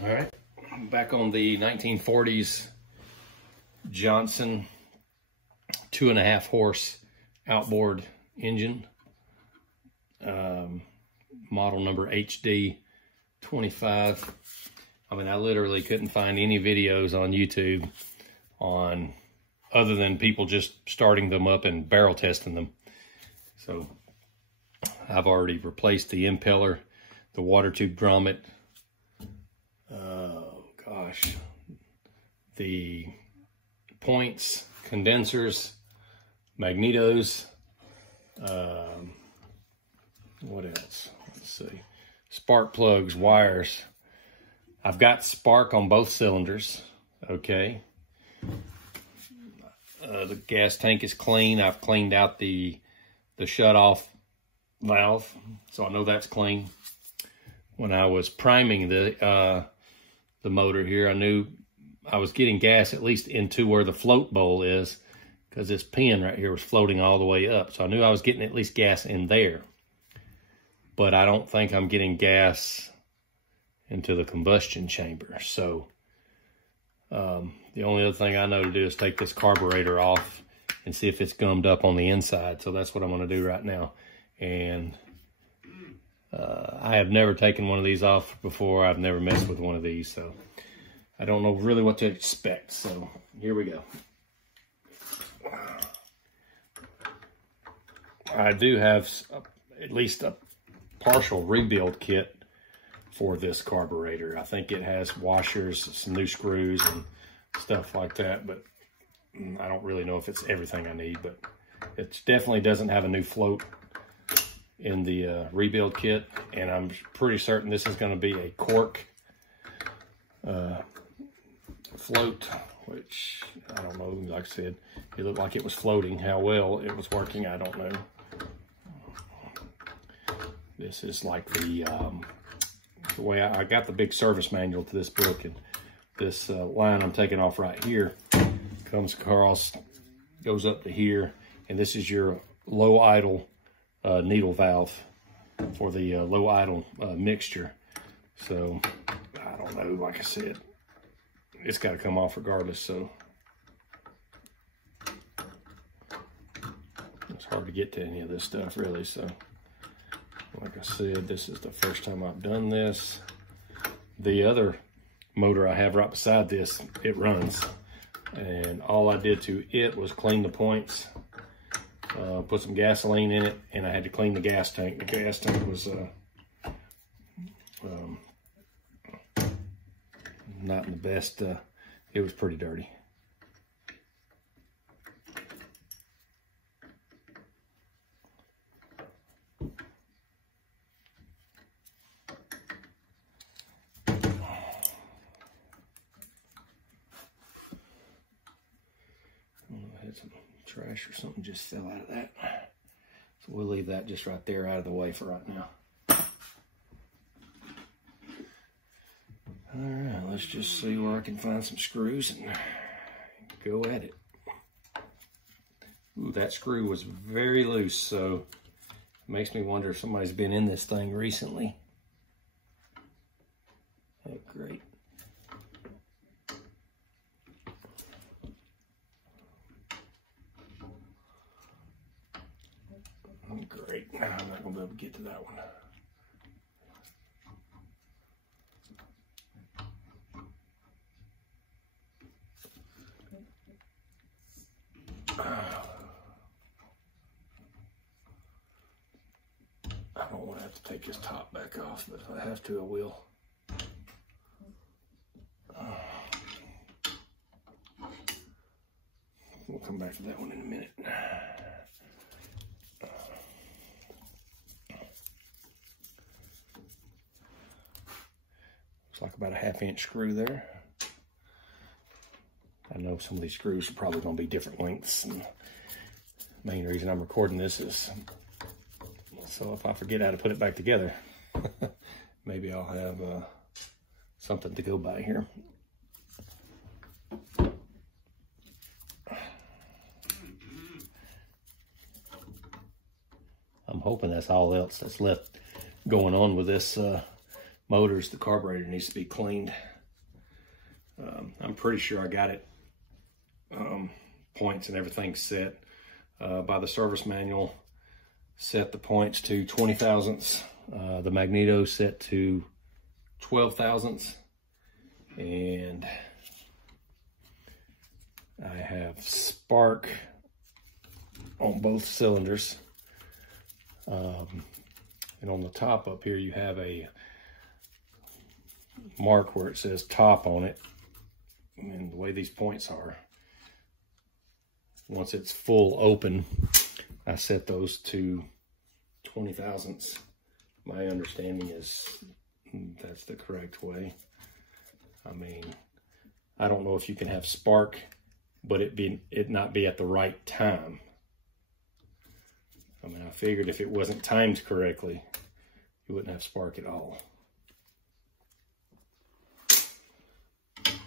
All right, back on the 1940s Johnson 2.5 horse outboard engine, model number HD 25. I mean, I literally couldn't find any videos on YouTube on other than people just starting them up and barrel testing them. So I've already replaced the impeller, the water tube grommet, the points, condensers, magnetos, what else? Let's see. Spark plugs, wires. I've got spark on both cylinders, okay. The gas tank is clean. I've cleaned out the shut-off valve, so I know that's clean. When I was priming the motor here, I knew I was getting gas at least into where the float bowl is, because this pin right here was floating all the way up. So I knew I was getting at least gas in there. But I don't think I'm getting gas into the combustion chamber. So the only other thing I know to do is take this carburetor off and see if it's gummed up on the inside. So that's what I'm going to do right now. And I have never taken one of these off before. I've never messed with one of these, so I don't know really what to expect. So here we go. I do have at least a partial rebuild kit for this carburetor. I think it has washers, some new screws and stuff like that, but I don't really know if it's everything I need. But it definitely doesn't have a new float in the rebuild kit, and I'm pretty certain this is going to be a cork float, which I don't know. Like I said, it looked like it was floating. How well it was working, I don't know. This is like the way I got the big service manual to this book, and this line I'm taking off right here comes across, goes up to here, and this is your low idle needle valve for the low idle mixture. So I don't know, like I said, it's got to come off regardless. So it's hard to get to any of this stuff really. So like I said, this is the first time I've done this. The other motor I have right beside this, it runs, and all I did to it was clean the points, put some gasoline in it, and I had to clean the gas tank. The gas tank was not in the best, it was pretty dirty. I had some trash or something just fell out of that. So we'll leave that just right there out of the way for right now. All right, let's just see where I can find some screws and go at it. Ooh, that screw was very loose, so it makes me wonder if somebody's been in this thing recently. Oh, great. Great, I'm not gonna be able to get to that one. I don't want to have to take this top back off, but if I have to, I will. We'll come back to that one in a minute. Looks like about a 1/2 inch screw there. I know some of these screws are probably going to be different lengths, and the main reason I'm recording this is so if I forget how to put it back together, maybe I'll have something to go by here. I'm hoping that's all else that's left going on with this motors, the carburetor needs to be cleaned. I'm pretty sure I got it, points and everything set by the service manual. Set the points to 20 thousandths. The magneto set to 12 thousandths. And I have spark on both cylinders. And on the top up here, you have a mark where it says top on it. And the way these points are, once it's full open, I set those to 20 thousandths. My understanding is that's the correct way. I mean, I don't know if you can have spark, but it not be at the right time. I mean, I figured if it wasn't timed correctly, you wouldn't have spark at all.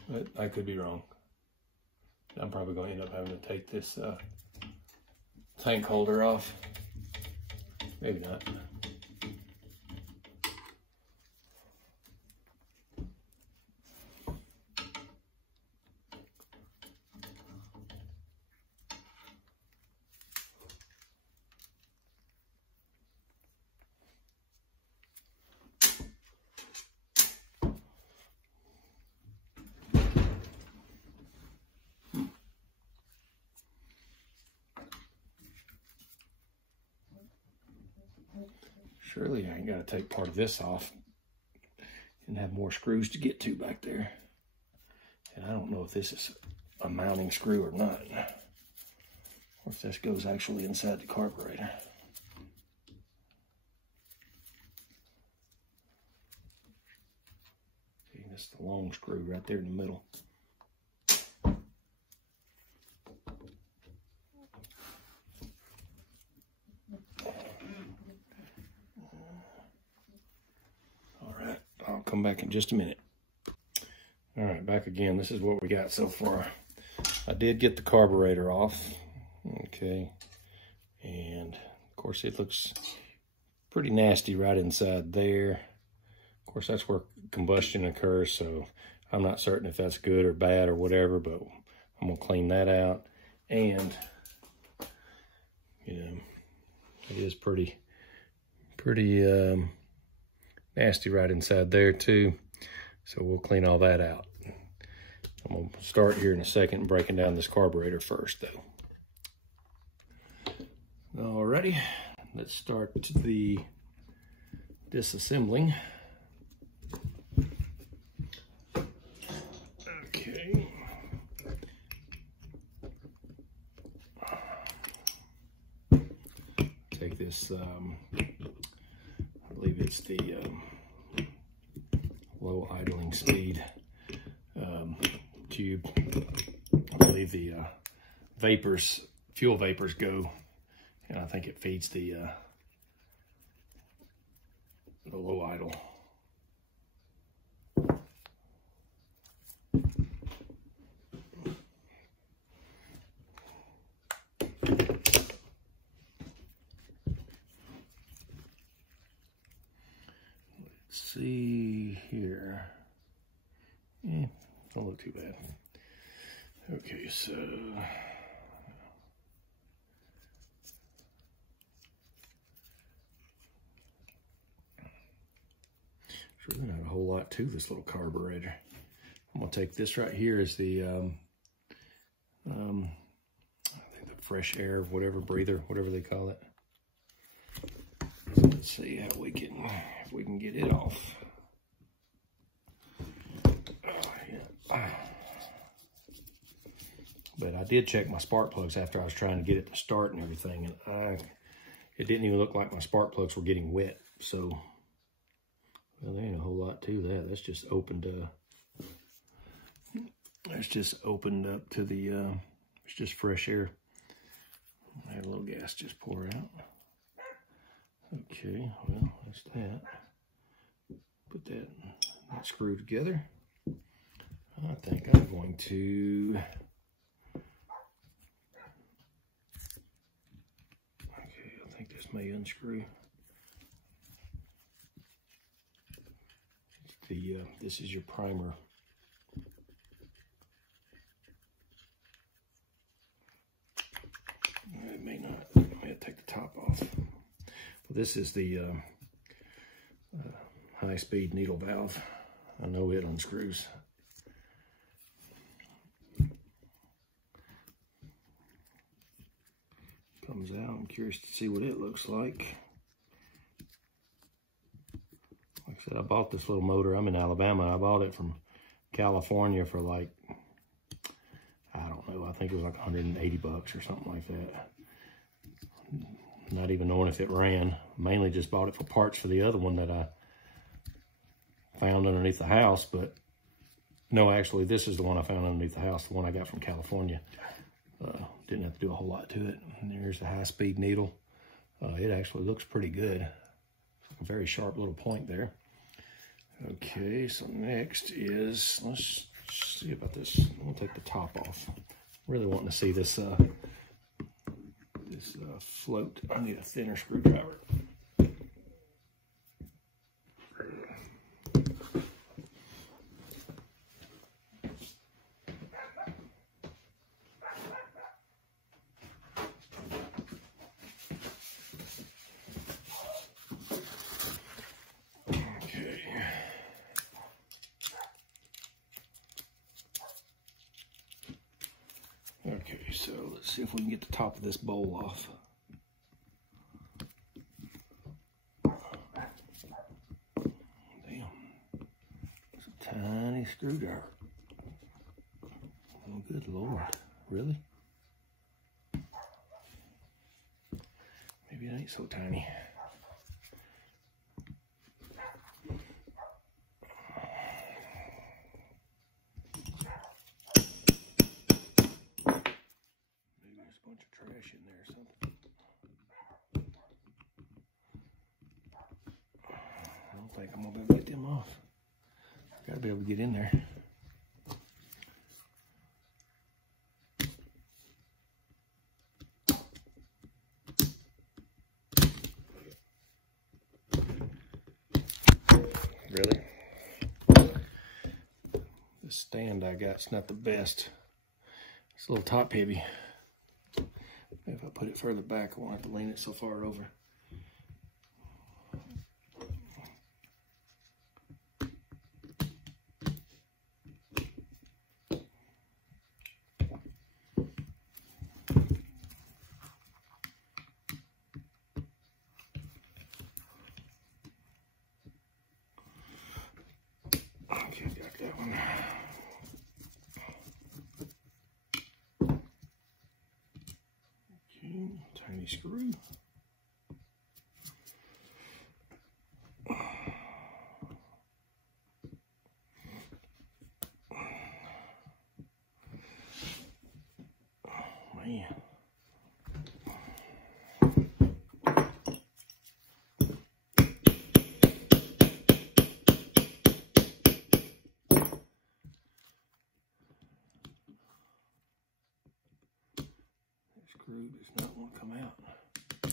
But I could be wrong. I'm probably going to end up having to take this tank holder off. Maybe not. Surely I ain't got to take part of this off and have more screws to get to back there. And I don't know if this is a mounting screw or not, or if this goes actually inside the carburetor. See, this is the long screw right there in the middle. Come back in just a minute. All right, back again. This is what we got so far. I did get the carburetor off. Okay. And of course it looks pretty nasty right inside there. Of course, that's where combustion occurs, so I'm not certain if that's good or bad or whatever, but I'm gonna clean that out. And you know, it is pretty nasty right inside there too, so we'll clean all that out. I'm gonna start here in a second breaking down this carburetor first though. Alrighty, let's start the disassembling. Okay. Take this I believe it's the low idling speed tube. I believe the fuel vapors go, and I think it feeds the low idle. See here. Don't look too bad. Okay, so there's really not a whole lot to this little carburetor. I'm gonna take this right here as the I think the fresh air, whatever, breather, whatever they call it. So let's see how we can, if we can get it off. Oh, yeah. But I did check my spark plugs after I was trying to get it to start and everything, and it didn't even look like my spark plugs were getting wet. So, well, there ain't a whole lot to that. That's just opened. That's just opened up to the. It's just fresh air. I had a little gas just pour out. Okay, well, that's that. Put that screw together. I think I'm going to. Okay, I think this may unscrew. the, this is your primer. It may not, I may take the top off. Well, this is the high-speed needle valve. I know it unscrews. Comes out. I'm curious to see what it looks like. Like I said, I bought this little motor. I'm in Alabama. I bought it from California for like, I don't know, I think it was like 180 bucks or something like that. Not even knowing if it ran. Mainly just bought it for parts for the other one that I found underneath the house. But no, actually, this is the one I found underneath the house, the one I got from California. Didn't have to do a whole lot to it. And there's the high-speed needle. It actually looks pretty good. A very sharp little point there. Okay, so next is, let's see about this. I'm gonna take the top off. Really wanting to see this float. I need a thinner screwdriver. Okay, so let's see if we can get the top of this bowl off. Damn, it's a tiny screwdriver. Oh, good Lord, really? Maybe it ain't so tiny. Trash in there or something. I don't think I'm gonna be able to get them off. Gotta be able to get in there. Really? This stand I got's not the best. It's a little top heavy. If I put it further back, I won't have to lean it so far over. Okay, got that one. Tiny screw. Oh, man. Screw does not want to come out. I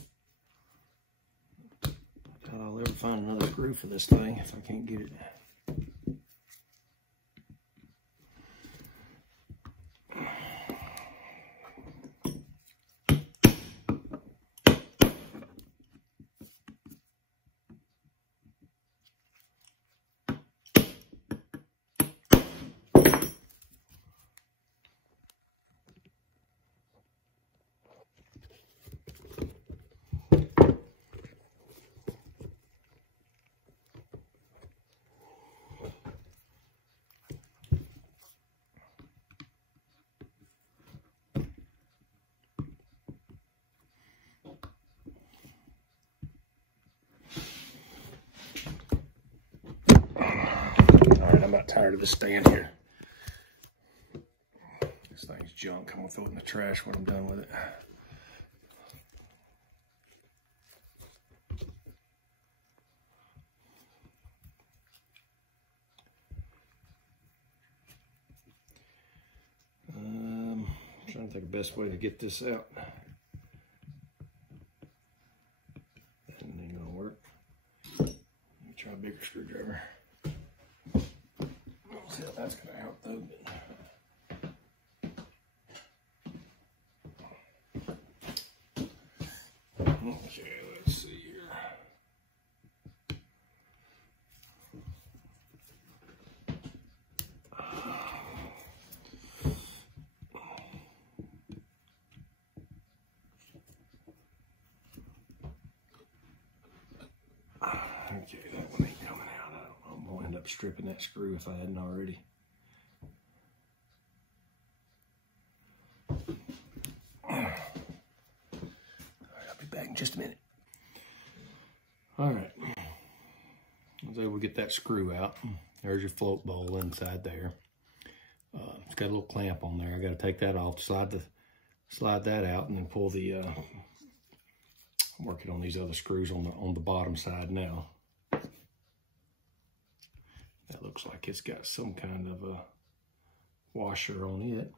doubt I'll ever find another screw for this thing if I can't get it. I'm about tired of this stand here. This thing's junk. I'm gonna throw it in the trash when I'm done with it. I'm trying to think of the best way to get this out. That ain't gonna work. Let me try a bigger screwdriver. tell that's gonna help though. Okay, let's see here. Okay, that one ain't coming out. I don't know. I'm gonna end up stripping that screw if I hadn't already. Back in just a minute. All right, I was able to get that screw out. There's your float bowl inside there. It's got a little clamp on there. I got to take that off, slide that out, and then pull the. I'm working on these other screws on the bottom side now. That looks like it's got some kind of a washer on it.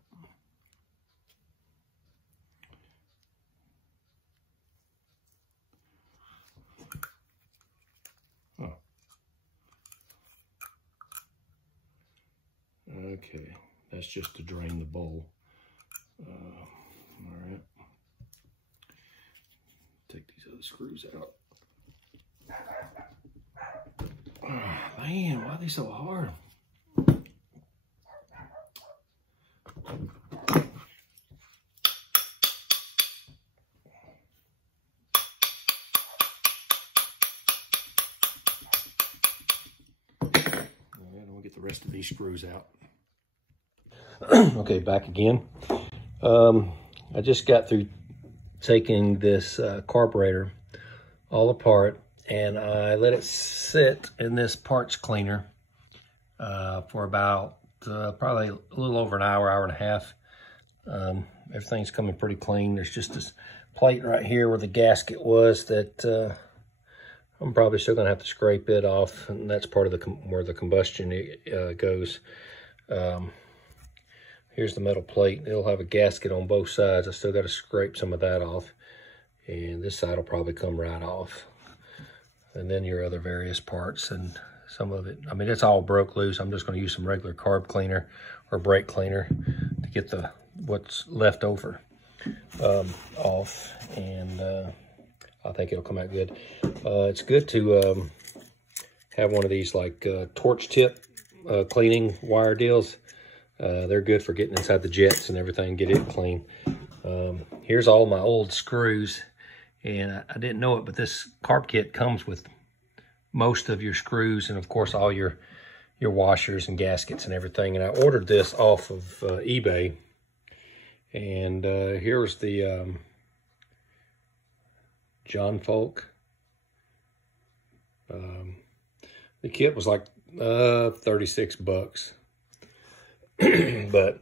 Okay, that's just to drain the bowl. All right. Take these other screws out. Oh, man, why are they so hard? We'll get the rest of these screws out. Okay, back again. I just got through taking this carburetor all apart, and I let it sit in this parts cleaner for about probably a little over an hour, hour and a half. Everything's coming pretty clean. There's just this plate right here where the gasket was that I'm probably still gonna have to scrape it off, and that's part of where the combustion goes. Here's the metal plate. It'll have a gasket on both sides. I still got to scrape some of that off, and this side will probably come right off. And then your other various parts, and some of it, I mean, it's all broke loose. I'm just going to use some regular carb cleaner or brake cleaner to get what's left over off, and I think it'll come out good. It's good to have one of these like torch tip cleaning wire deals. They're good for getting inside the jets and everything, get it clean. Here's all my old screws, and I didn't know it, but this carb kit comes with most of your screws and of course all your washers and gaskets and everything. And I ordered this off of eBay, and here's the John Folk. The kit was like 36 bucks. But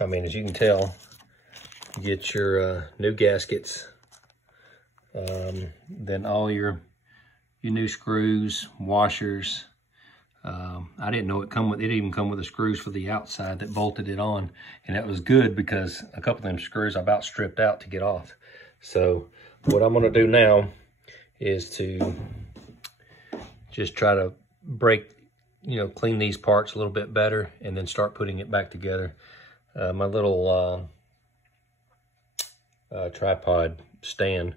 I mean, as you can tell, you get your new gaskets, then all your new screws, washers. I didn't know it even come with the screws for the outside that bolted it on, and that was good because a couple of them screws I about stripped out to get off. So what I'm going to do now is to just try to clean these parts a little bit better, and then start putting it back together. My little tripod stand,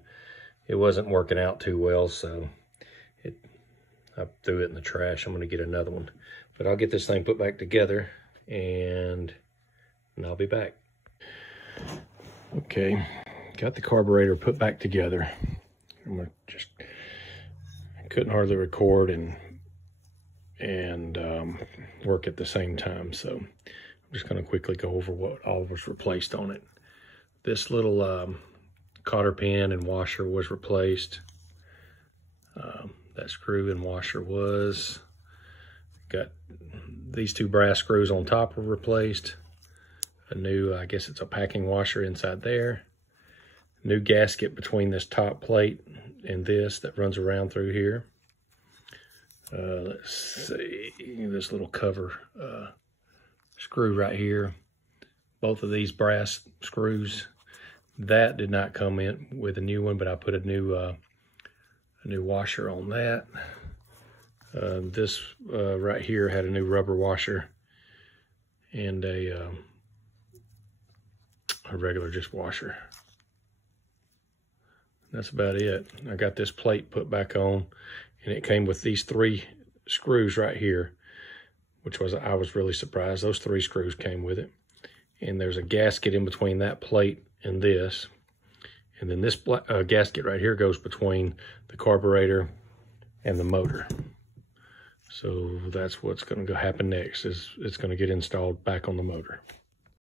it wasn't working out too well, so I threw it in the trash. I'm going to get another one, but I'll get this thing put back together, and I'll be back. Okay, got the carburetor put back together. I couldn't hardly record and work at the same time, so I'm just going to quickly go over what all was replaced on it. This little cotter pin and washer was replaced. That screw and washer was. Got these two brass screws on top were replaced. A new, I guess it's a packing washer inside there. New gasket between this top plate and this that runs around through here. Let's see, this little cover screw right here. Both of these brass screws. That did not come in with a new one, but I put a new washer on that. This right here had a new rubber washer and a regular just washer. That's about it. I got this plate put back on, and it came with these 3 screws right here, which I was really surprised. Those 3 screws came with it. And there's a gasket in between that plate and this. And then this gasket right here goes between the carburetor and the motor. So that's what's going to happen next, is it's going to get installed back on the motor.